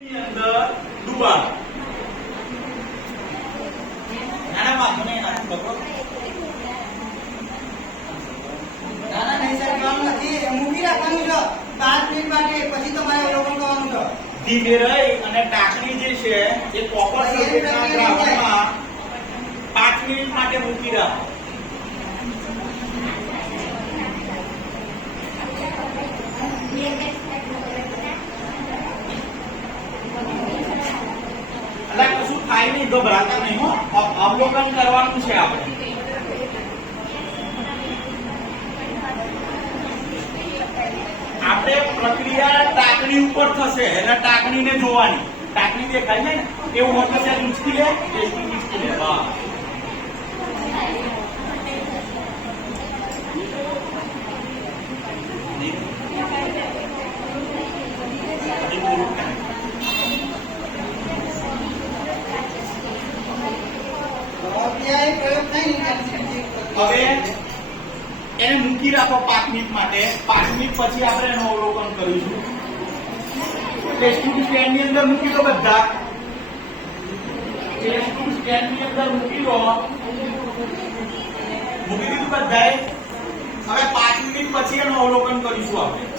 અંદર ડુબા નાના વાંધો નહીં બકો નાના નહીં સર કામ નથી મૂકી રાખવાનું છે 5 મિનિટ માટે પછી તમારે અવલોકન કરવાનું છે ધીમે રહી અને ટાંકણી જે છે એ કોપર સલ્ફેટના દ્રાવણમાં 5 મિનિટ માટે મૂકી રાખો એટલે કશું થાય નહીં ગભરાતા નહીં હો અવલોકન કરવાનું છે આપણે આપણે પ્રક્રિયા ટાંકણી ઉપર થશે એટલે ટાંકણીને જોવાની ટાંકણી દેખાય છે ને એવું મોટું છે ઊંચકી લે એટલું ઊંચકી લે હા હવે એને મૂકી રાખો 5 મિનિટ માટે 5 મિનિટ પછી આપણે એનું અવલોકન કરીશું ટેસ્ટ ટ્યુબ સ્ટેન્ડ ની અંદર મૂકી દો બધા ટેસ્ટ ટ્યુબ સ્ટેન્ડ ની અંદર મૂકી દો મૂકી દીધું બધાએ હવે 5 મિનિટ પછી એનું અવલોકન કરીશું આપણે